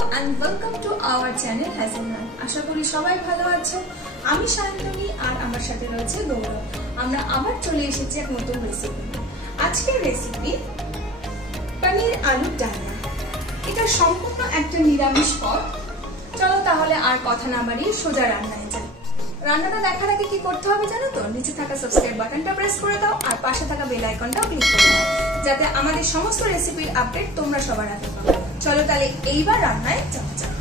Hello and welcome to our channel Hazel-nut. আশা করি সবাই ভালো আছো। আমি শান্তনী আর আমার সাথে রয়েছে গৌরব। আমরা আবার চলে এসেছি এক নতুন রেসিপি নিয়ে। আজকের রেসিপি পনির আলুর ডালনা। এটা সম্পূর্ণ একটা নিরামিষ পদ। চলো তাহলে আর কথা না বাড়িয়ে সোজা রান্নায় যাই। রান্নাটা দেখার আগে কি করতে হবে জানো তো? নিচে থাকা সাবস্ক্রাইব বাটনটা প্রেস করে দাও আর পাশে থাকা বেল আইকনটাও ক্লিক করে দাও, যাতে আমাদের সমস্ত রেসিপির আপডেট তোমরা সবার আগে পাবে। চলো তাহলে এইবার রান্নায় যাওয়া যাক।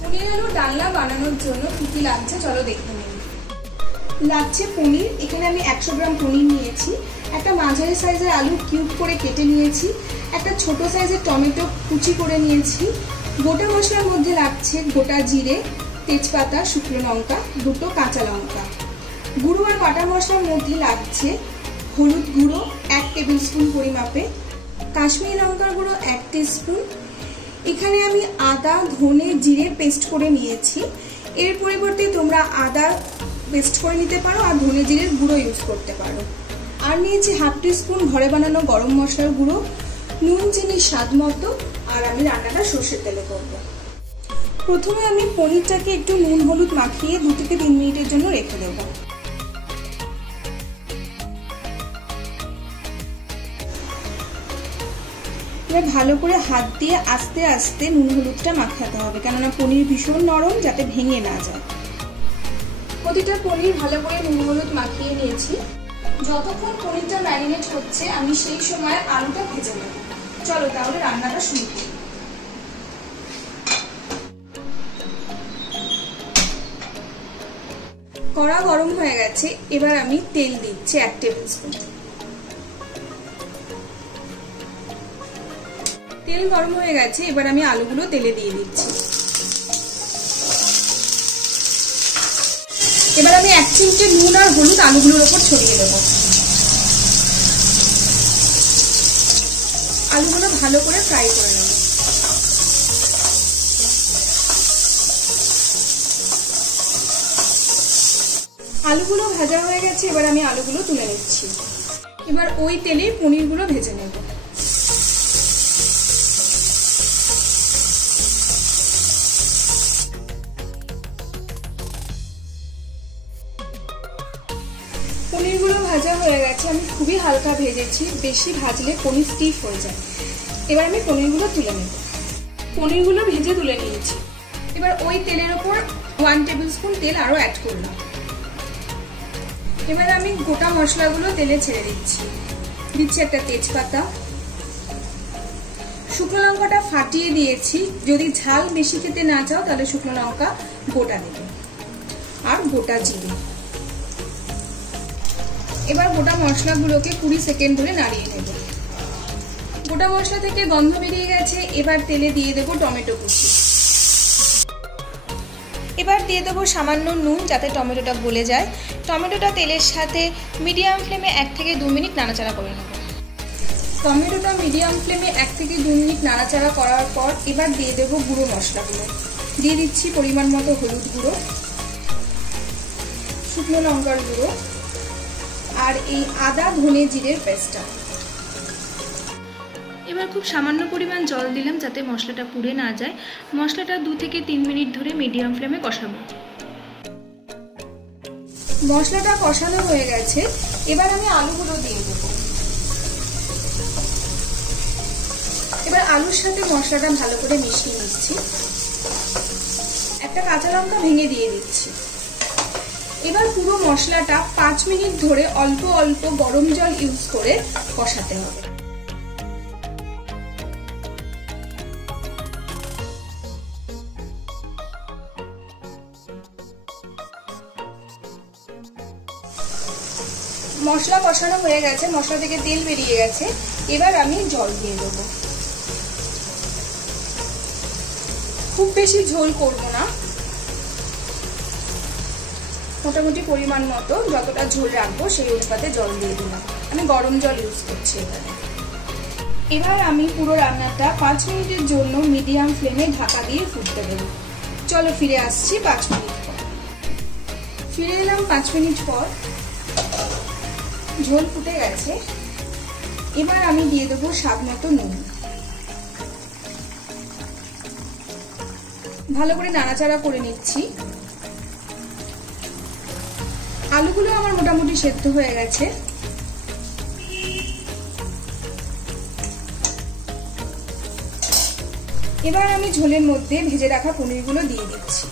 পনির আলুর ডালনা বানানোর জন্য কি কি লাগছে চলো দেখে নিই। লাগছে পনির। এখানে আমি 100 গ্রাম পনির নিয়েছি, একটা মাঝারি সাইজের আলু কিউব করে কেটে নিয়েছি, একটা ছোট সাইজের টমেটো কুচি করে নিয়েছি। গোটা মশলার মধ্যে লাগছে গোটা জিরে, তেজপাতা, শুকনো লঙ্কা, দুটো কাঁচা লঙ্কা। গুঁড়ো আর বাটা মশলার মধ্যে লাগছে হলুদ গুঁড়ো 1 টেবিল স্পুন পরিমাপে, কাশ্মীরি লঙ্কার গুঁড়ো 1 টিস্পুন। এখানে আমি আদা, ধনে, জিরে পেস্ট করে নিয়েছি। এর পরিবর্তে তোমরা আদা পেস্ট করে নিতে পারো আর ধনে জিরের গুঁড়ো ইউজ করতে পারো। আর নিয়েছি 1/2 টিস্পুন ঘরে বানানো গরম মশলার গুঁড়ো, নুন চিনি স্বাদ মতো। আর আমি রান্নাটা সর্ষের তেলে করব। প্রথমে আমি পনিরটাকে একটু নুন হলুদ মাখিয়ে 2 থেকে 3 মিনিটের জন্য রেখে দেব। এবার ভালো করে হাত দিয়ে আস্তে আস্তে নুন হলুদটা মাখাতে হবে, কেননা পনির ভীষণ নরম, যাতে ভেঙে না যায়। প্রতিটা পনির ভালো করে নুন হলুদ মাখিয়ে নিয়েছি। যতক্ষণ পনিরটা ম্যারিনেট হচ্ছে আমি সেই সময় আলুটা ভেজে নেব। চলো তাহলে রান্নাটা শুরু করি। কড়া গরম হয়ে গেছে, এবার আমি তেল দিচ্ছি 1 টেবিল স্পুন। তেল গরম হয়ে গেছে, এবার আমি আলুগুলো তেলে দিয়ে দিচ্ছি। এবার আমি 1 চিমটে নুন আর হলুদ আলুগুলোর উপর ছড়িয়ে দেব। আলুগুলো ভালো করে ফ্রাই করে নেব। আলুগুলো ভাজা হয়ে গেছে, এবার আমি আলুগুলো তুলে নিচ্ছি। এবার ওই তেলে পনিরগুলো ভেজে নেব। পনিরগুলো ভাজা হয়ে গেছে, আমি খুবই হালকা ভেজেছি, বেশি ভাজলে পনির স্টিফ হয়ে যায়। এবার আমি পনিরগুলো তুলে নেব। পনিরগুলো ভেজে তুলে নিয়েছি। এবার ওই তেলের ওপর 1 টেবিল স্পুন তেল আরো অ্যাড করলাম। এবার আমি গোটা মশলাগুলো তেলে ছেড়ে দিচ্ছি। দিচ্ছি একটা তেজপাতা, শুকনো লঙ্কাটা ফাটিয়ে দিয়েছি। যদি ঝাল বেশি খেতে না চাও তাহলে শুকনো লঙ্কা গোটা দেবে, আর গোটা জিরে। এবার গোটা মশলাগুলোকে 20 সেকেন্ড ধরে নাড়িয়ে নেব। গোটা মশলা থেকে গন্ধ বেরিয়ে গেছে, এবার তেলে দিয়ে দেব টমেটো কুচি। এবার দিয়ে দেবো সামান্য নুন, যাতে টমেটোটা গলে যায়। টমেটোটা তেলের সাথে মিডিয়াম ফ্লেমে 1 থেকে 2 মিনিট নাড়াচাড়া করে নেব। টমেটোটা মিডিয়াম ফ্লেমে 1 থেকে 2 মিনিট নাড়াচাড়া করার পর এবার দিয়ে দেবো গুঁড়ো মশলাগুলো। দিয়ে দিচ্ছি পরিমাণ মতো হলুদ গুঁড়ো, শুকনো লঙ্কার গুঁড়ো আর এই আদা ধনে জিরের পেস্টটা। এবার খুব সামান্য পরিমাণ জল দিলাম, যাতে মশলাটা পুড়ে না যায়। মশলাটা 2 থেকে 3 মিনিট ধরে মিডিয়াম ফ্লেমে কষাবো। মশলাটা কষানো হয়ে গেছে, এবার আমি আলুগুলো দিয়ে দেব। এবার আলুর সাথে মশলাটা ভালো করে মিশিয়ে নিচ্ছি। একটা কাঁচা লঙ্কা ভেঙে দিয়ে দিচ্ছি। এবার পুরো মশলাটা 5 মিনিট ধরে অল্প অল্প গরম জল ইউজ করে কষাতে হবে। মশলা কষানো হয়ে গেছে, মশলা থেকে তেল বেরিয়ে গেছে। এবার আমি জল দিয়ে দেবো। খুব বেশি ঝোল করব না, মোটামুটি পরিমাণ মতো যতটা ঝোল রাখবো সেই অনুপাতে জল দিয়ে দিলাম। আমি গরম জল ইউজ করছি এখানে। এবার আমি পুরো রান্নাটা 5 মিনিটের জন্য মিডিয়াম ফ্লেমে ঢাকা দিয়ে ফুটতে দেব। চলো ফিরে আসছি 5 মিনিট পর। ফিরে এলাম 5 মিনিট পর। ঝোল ফুটে গেছে, এবার আমি দিয়ে দেবো স্বাদ মতো নুন। ভালো করে নাড়াচাড়া করে নিচ্ছি। আলুগুলো আমার মোটামুটি সেদ্ধ হয়ে গেছে। এবার আমি ঝোলের মধ্যে ভেজে রাখা পনিরগুলো দিয়ে দিচ্ছি।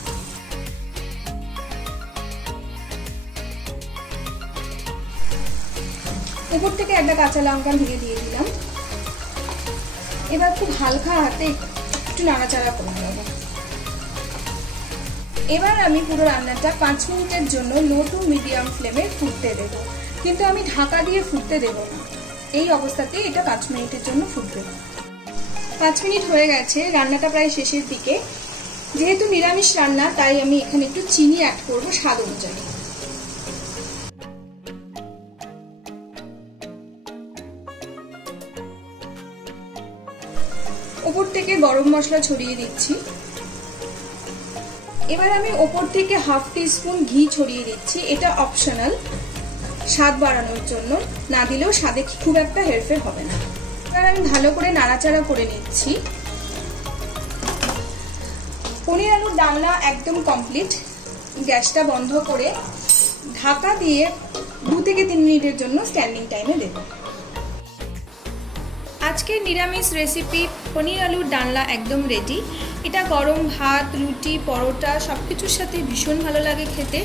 উপর থেকে একটা কাঁচা লঙ্কা ভেঙে দিয়ে দিলাম। এবার খুব হালকা হাতে একটু নাড়াচাড়া করে নেব। এবার আমি পুরো রান্নাটা 5 মিনিটের জন্য লো টু মিডিয়াম ফ্লেমে ফুটতে দেব, কিন্তু আমি ঢাকা দিয়ে ফুটতে দেব না। এই অবস্থাতে এটা 5 মিনিটের জন্য ফুটবে। 5 মিনিট হয়ে গেছে, রান্নাটা প্রায় শেষের দিকে। যেহেতু নিরামিষ রান্না তাই আমি এখানে একটু চিনি অ্যাড করব স্বাদ অনুযায়ী। উপর থেকে গরম মশলা ছড়িয়ে দিচ্ছি। এবার আমি উপর থেকে হাফ টিস্পুন ঘি ছড়িয়ে দিচ্ছি। এটা অপশনাল, স্বাদ বাড়ানোর জন্য, না দিলেও স্বাদে খুব একটা হেরফের হবে না। এবার আমি ভালো করে নাড়াচাড়া করে নিচ্ছি। পনির আলুর ডালনা একদম কমপ্লিট। গ্যাসটা বন্ধ করে ঢাকা দিয়ে 2 থেকে 3 মিনিটের জন্য স্ট্যান্ডিং টাইমে দেব। আজকের নিরামিষ রেসিপি পনির আলুর ডালনা একদম রেডি। এটা গরম ভাত, রুটি, পরোটা সবকিছুর সাথে ভীষণ ভালো লাগে খেতে।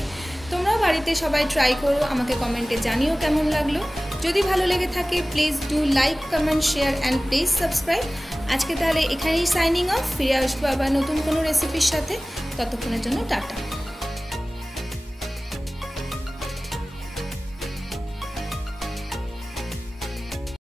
তোমরাও বাড়িতে সবাই ট্রাই করো, আমাকে কমেন্টে জানিও কেমন লাগলো। যদি ভালো লেগে থাকে please do like, comment, share and please subscribe. আজকে তাহলে এখানেই সাইনিং অফ। ফিরে আসবো আবার নতুন কোনো রেসিপির সাথে। ততক্ষণের জন্য টাটা।